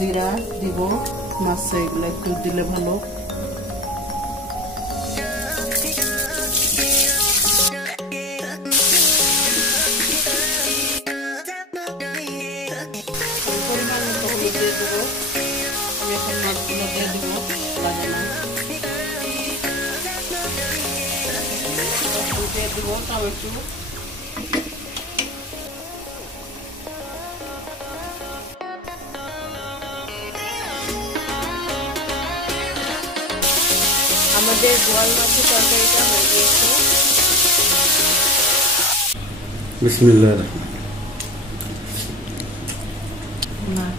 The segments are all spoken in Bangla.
জিরা দিব, মাছে এগুলো একটু দিলে ভালো। পরিমাণ মতো হলুদ দিয়ে দেবো। আমি এখন মাছগুলো দিয়ে দেবো, লাগে না। দিয়ে দেবো টমেটো, আমাদের বোয়াল মাছের তরকারিটা হয়ে গিয়েছে। বিসমিল্লাহির রহমানির রহিম।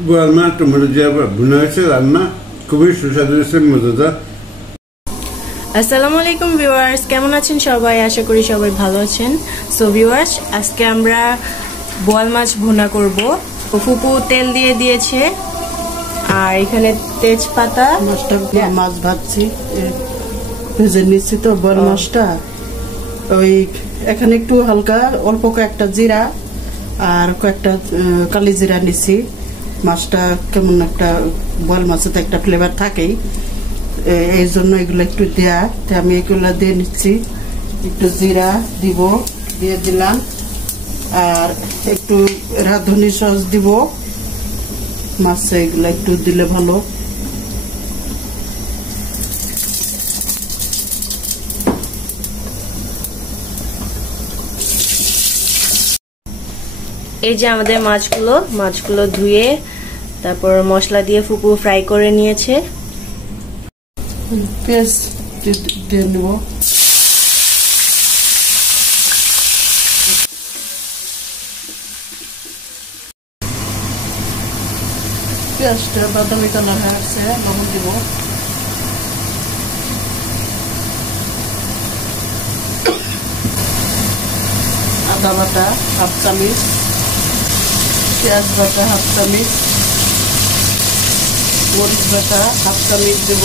বোয়াল মাছ টমেটো দিয়ে ভুনা হয়েছে, রান্না খুবই সুস্বাদু হয়েছে, মজাদার। আসসালামু আলাইকুম ভিউয়ার্স, কেমন আছেন সবাই? আশা করি সবাই ভালো আছেন। সো ভিউয়ার্স, আজকে আমরা বোয়াল মাছ ভুনা করব। ফুপু তেল দিয়ে দিয়েছে, আর এখানে তেজপাতা। মাছ ভাজছি, ভেজে নিচ্ছি তো বোয়াল মাছটা। ওই এখানে একটু হালকা অল্প কয়েকটা জিরা আর কয়েকটা কালি জিরা নিচ্ছি। মাছটা কেমন একটা বোয়াল মাছের তো একটা ফ্লেভার থাকেই, এই জন্য এগুলো একটু দেয়া। আমি এগুলো দিয়ে নিচ্ছি। একটু জিরা দিব, দিয়ে দিলাম, আর একটু রাঁধুনি সস দিব। মাছে এগুলো একটু দিলে ভালো। এই যে আমাদের মাছগুলো ধুয়ে তারপর মশলা দিয়ে ফুপু ফ্রাই করে নিয়েছে। পেঁয়াজ দিয়ে নেব। পেঁয়াজটা বাদামি কালার হয়ে আসছে, লবণ দিব। আদা বাটা হাফ চামচ, পেঁয়াজ বাটা হাফ চামচ, মরিচ বাটা হাফ চামচ দেব।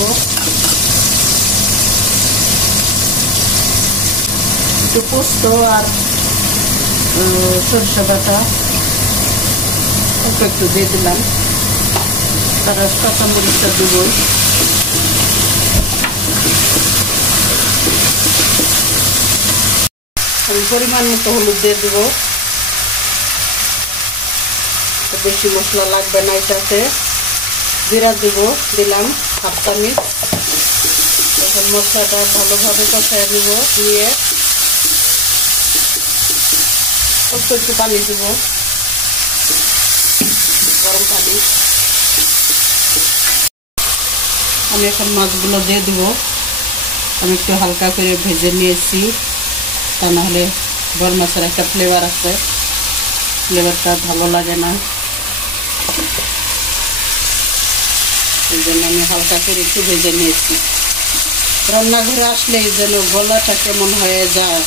একটু পোস্ত আর সরষে বাটা একটু দিয়ে দিলাম। তারা কাঁচামরিচটা দেবই। আমি পরিমাণ মতো হলুদ দিয়ে দেবো, বেশি মশলা লাগবে না এটাতে। জিরা দিব, দিলাম হাফ চামচ। এখন মশলাটা ভালোভাবে কষায় দিব, নিয়ে একটু পানি দিব, গরম পানি। আমি এখন মাছগুলো দিয়ে দিব। আমি একটু হালকা করে ভেজে নিয়েছি, তা নাহলে বোয়াল মাছের একটা ফ্লেভার আছে, ফ্লেভারটা ভালো লাগে না। এই জন্য আমি হালকা করে একটু ভেজে নিয়েছি। রান্নাঘরে আসলে যেন গলাটা কেমন হয়ে যায়,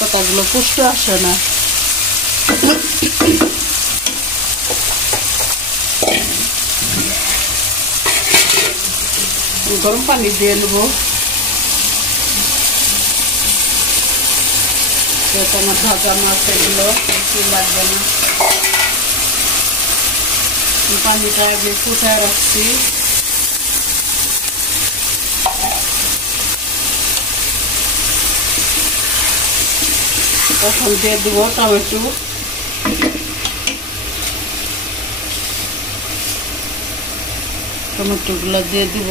কথাগুলো পুষ্ট আসে না। গরম পানি দিয়ে নেব। আমার ভাজা মাছ এগুলো একটু লাগবে না। পানিটা আগে ফুটায় রাখছি। এখন দিয়ে দেবো টমেটো। টমেটোগুলো দিয়ে দিব।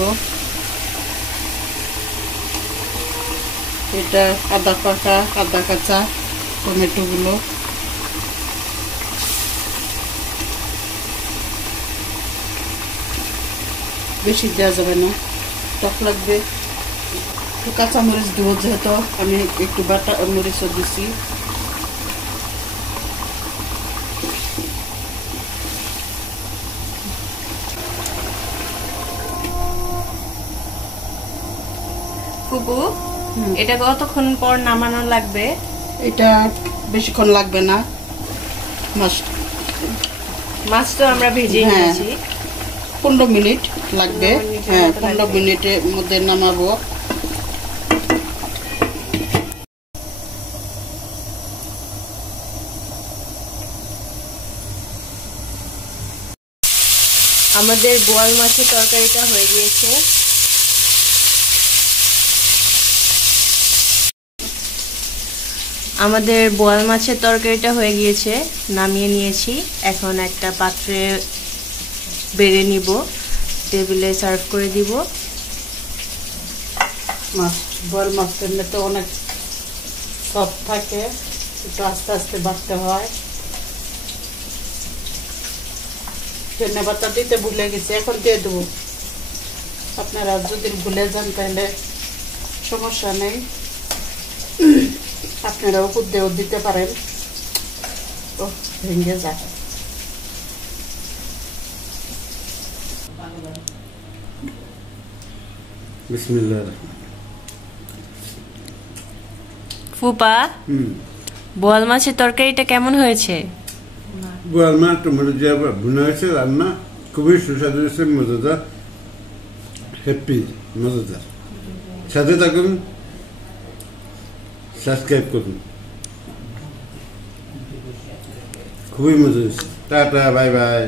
এটা আদা পাকা আদা কাঁচা টমেটোগুলো। বেশি দেওয়া যাবে না, টক লাগবে। একটু কাঁচামরিচ দেবো, যেহেতু আমি একটু বাটা মরিচও দিছি। ফুপু, এটা কতক্ষণ পর নামানো লাগবে? এটা বেশিক্ষণ লাগবে না। মাছ তো আমরা ভেজে নিয়েছি। 15 মিনিট লাগবে। হ্যাঁ, 15 মিনিটের মধ্যে নামাবো। আমাদের বোয়াল মাছের তরকারিটা হয়ে গিয়েছে। আমাদের বোয়াল মাছের তরকারিটা হয়ে গিয়েছে, নামিয়ে নিয়েছি। এখন একটা পাত্রে বেড়ে নিব, টেবিলে সার্ভ করে দিব। মাছ বোয়াল মাছ এমনি তো অনেক সফট থাকে, একটু আস্তে আস্তে বাড়তে হয়। ধনে পাতা দিতে ভুলে গেছি, এখন দিয়ে দেবো। আপনারা যদি ভুলে যান তাহলে সমস্যা নেই, আপনারা উপর দিয়েও দিতে পারেন। ও ভেঙে যায়। বিসমিল্লাহ। ফুপা, বোয়াল মাছের তরকারিটা কেমন হয়েছে? বোয়াল মাছ টমেটো দিয়ে ভুনা হয়েছে, রান্না খুবই সুস্বাদু হয়েছে, মজাদার, হ্যাপি, মজাদার। সাথে থাকুন, সাবস্ক্রাইব করুন। খুবই মজা হয়েছে। Tata, bye bye.